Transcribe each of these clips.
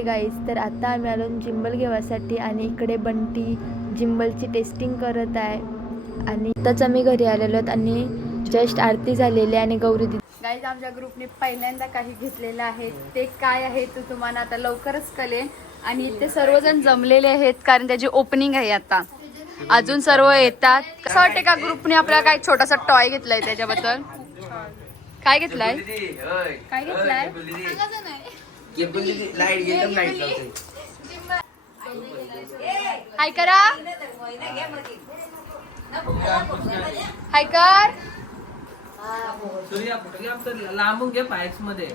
Hi guys, तर आता आम्ही आलो जिंबल घेण्यासाठी आणि इकडे बंटी जिंबलची टेस्टिंग करत आहे आणि आताच आम्ही घरी आलेलो आहोत आणि जस्ट आरती झालेली आणि गौरी दिदी गाईज आमच्या ग्रुपने पहिल्यांदा काही घेतलेलं आहे. ते काय आहे ते तुम्हाला आता लवकरच कळेल. आणि ते सर्वजण जमलेले आहेत कारण त्याची ओपनिंग आहे आता. अजून सर्व येतात. कसं वाटते का ग्रुपने आपल्याला काही छोटासा टॉय घेतलाय त्याच्याबद्दल? काय घेतलाय? काय घेतलाय? हाय करा, हाय कर. लांबून घे पायक्स मध्ये.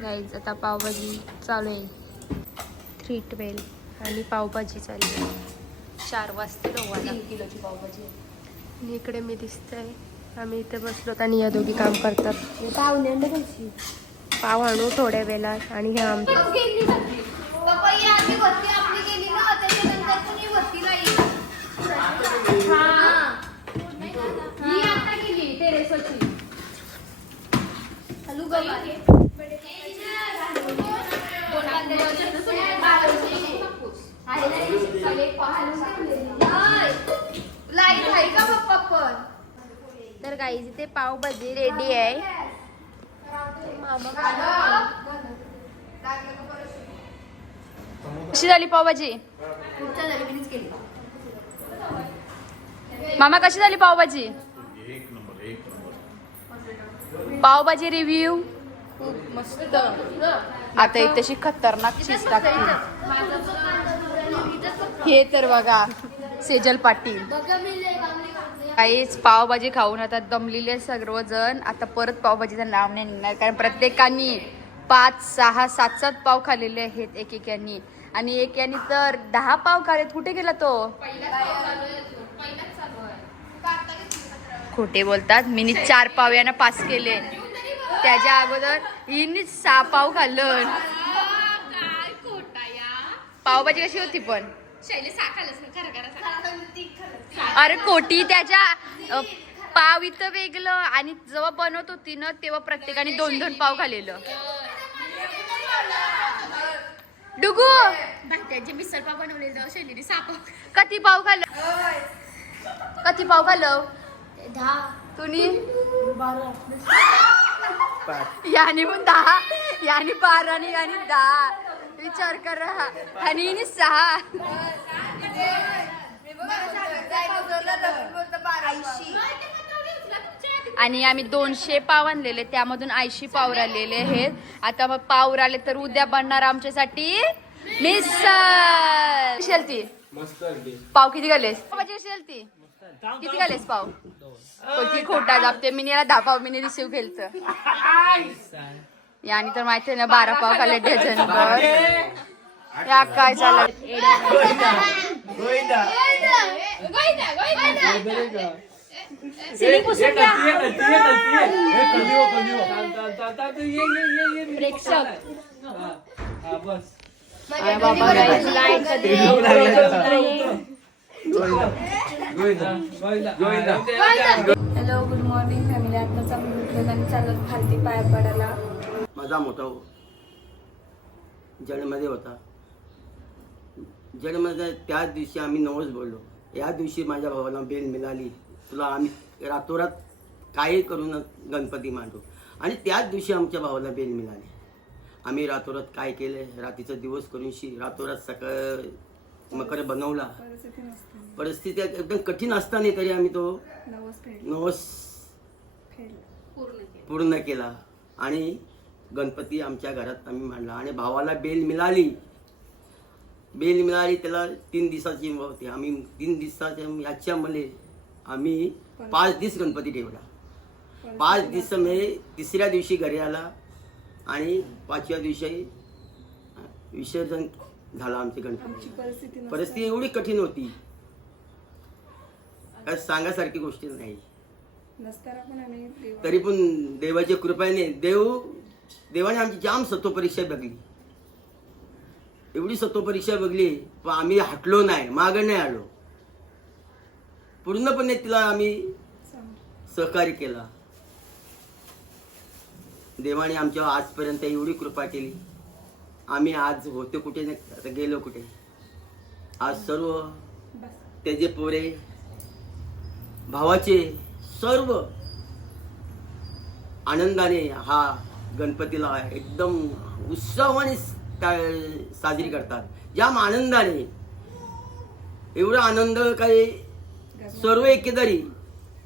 गाईज आता पावभाजी चालू आहे 312 आणि पावभाजी चालू आहे 4 वाजता 9 किलोची पावभाजी. आणि इकडे मी दिसतंय आम्ही इथे बसलोत आणि या दोघी काम करतात. पाव आणू थोड्या वेळात आणि हे आमचं तर गाईज इथे पावभाजी रेडी आहे. कशी झाली पावभाजी? मामा कशी झाली पावभाजी? पावभाजी रिव्ह्यू मस्त. आता एक तशी खतरनाक चीज टाकली. हे तर बघा सेजल पाटील. काहीच पावभाजी खाऊन आता दमलेले सर्वजण. आता परत पावभाजीचं नाव नाही निघणार कारण प्रत्येकाने 5, 6, 7, 7 पाव खाल्लेले आहेत एकेकानी. आणि एक याने तर 10 पाव खाल्लेत. कुठे गेला तो? खोटे बोलतात. मिनी 4 पाव यानं पास केले. त्याच्या अगोदर हिने 6 पाव खाल्लं. पावभाजी कशी होती पण? अरे कोटी त्याच्या पाव इथं वेगळं आणि जेव्हा बनवत होती ना तेव्हा प्रत्येकाने 2-2 पाव खाल्लेलं. डुगू त्यांचे मिसळ पाव बनवलेलं शैलीने 6 पाव. किती पाव खाल्लं? किती पाव खाल्लं? 10. तुम्ही? 12. याने पण 10, याने 12 आणि याने 10. विचार कर रहा. आणि 6. आणि आम्ही 200 पाव आणलेले त्यामधून 80 पाव राहिलेले आहेत. आता मग पाव राहिले तर उद्या बनणार आमच्यासाठी मिसळ. शेलती पाव किती घालेस? शेलती किती घालेस पाव? किती खोटा दाबते. मिनीला 10 पाव मिनी रिसिव्ह केलत. यानी तर माहिती आहे ना 12 पाव खाल्ले डझन. या काय चाललं? Hello good morning family. आत्ताच आम्ही उठलेलो आणि चालत खालती पाया पडायला. माझा मोठा जडमध्ये होता. जडमध्ये त्याच दिवशी आम्ही नवस बोललो. या दिवशी माझ्या भावाला बेल मिळाली, तुला आम्ही रातोरात काही करून गणपती मांडू. आणि त्याच दिवशी आमच्या भावाला बेल मिळाली. आम्ही रातोरात काय केले, रात्रीचा दिवस करून रातोरात सकाळ मकर बनवला. परिस्थिती एकदम कठीण असताना तरी आम्ही तो नवस पूर्ण केला आणि गणपती आमच्या घरात आम्ही मांडला. आणि भावाला बेल मिळाली. त्याला 3 दिवसाची होती. आम्ही 3 दिवसाच्या याच्यामध्ये आम्ही 5 दिवस गणपती ठेवला. 5 दिवसामध्ये तिसऱ्या दिवशी घरी आला आणि 5व्या दिवशी विसर्जन झाला आमचे गणपती. परिस्थिती एवढी कठीण होती, काय सांगासारखी गोष्टी नाही. तरी पण देवाच्या कृपेने देवाने आमची जाम सत्वपरीक्षा बघली. एवढी सत्वपरीक्षा बघली पण आम्ही हटलो नाही, मागं नाही आलो. पूर्णपणे तिला आम्ही सहकार्य केला. देवाने आमच्या आजपर्यंत एवढी कृपा केली. आम्ही आज होते कुठे नाही, आता गेलो कुठे. आज सर्व त्याचे पोरे भावाचे सर्व आनंदाने हा गणपतीला एकदम उत्साहाने साजरी करतात. जाम आनंदाने, एवढा आनंद काही सर्व एकेदारी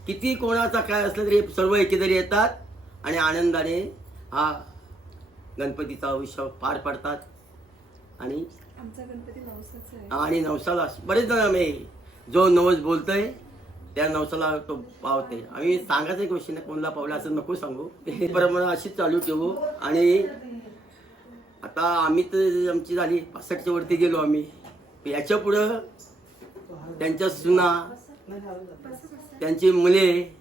किती कोणाचा काय असलं तरी सर्व एकेदारी येतात आणि आनंदाने हा गणपतीचा उत्सव पार पडतात. आणि आमचा गणपती नवसाचा आहे. आणि नवसाला बरेच जण आम्ही जो नवस बोलतोय त्या नवसाला तो पावते. आम्ही सांगायचं गोष्टी नाही, कोणाला पावलं असं नको सांगू. परंपरा अशीच चालू ठेवू. आणि आता आम्ही तर आमची झाली 65च्या वरती गेलो आम्ही. याच्या पुढं त्यांच्या सुना, त्यांची मुले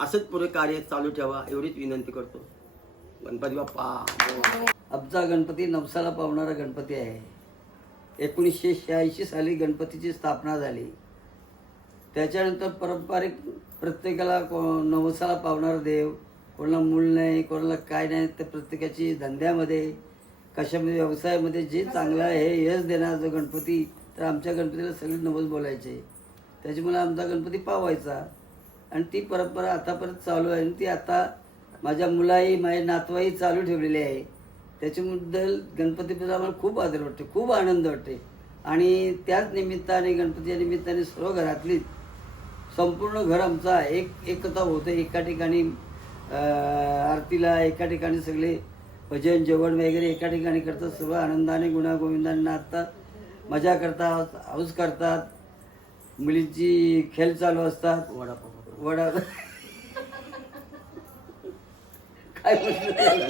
असंच पुढे कार्य चालू ठेवा एवढीच विनंती करतो. गणपती बाप्पा. आमचा गणपती नवसाला पावणारा गणपती आहे. 1986 साली गणपतीची स्थापना झाली. त्याच्यानंतर पारंपरिक प्रत्येकाला नवसाला पावणारा देव, कोणाला मूल नाही, कोणाला काय नाही, तर प्रत्येकाची धंद्यामध्ये कशामध्ये व्यवसायामध्ये जे चांगलं आहे हे यश देणारा जो गणपती, तर आमच्या गणपतीला सगळे नवस बोलायचे. त्याच्यामुळे आमचा गणपती पावायचा आणि ती परंपरा आतापर्यंत चालू आहे. आणि ती आता माझ्या मुलाही माझ्या नातवाही चालू ठेवलेली आहे. त्याच्याबद्दल गणपतीबद्दल आम्हाला खूप आदर वाटते, खूप आनंद वाटते. आणि त्याच निमित्ताने गणपतीच्या निमित्ताने सर्व घरातली संपूर्ण घर आमचा एकता होतं. एका ठिकाणी आरतीला, एका ठिकाणी सगळे भजन जेवण वगैरे एका ठिकाणी करतात. सर्व आनंदाने गुण्यागोविंदाने नाचतात, मजा करतात, हाऊस करतात. मुलींची खेळ चालू असतात. वडा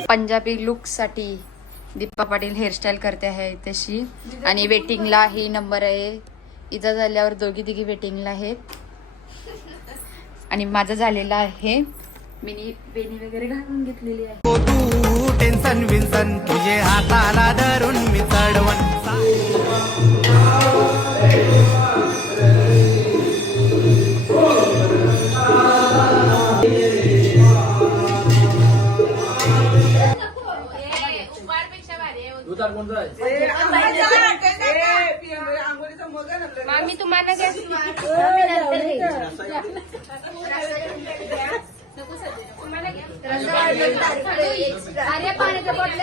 पंजाबी लुकसाठी दीपा पाटील हेअरस्टाईल करते आहे तशी. आणि वेटिंगला ही नंबर आहे. इजा झाल्यावर दोघी तिघी वेटिंगला आहेत. आणि माझं झालेलं आहे. मी बेनी वगैरे घालून घेतलेली आहे. तू टेन्शन विन्सन तुझे हाताला धरून मी चढवण. मामी तुम्हाला घ्या. अरे पाण्याच्या बॉटल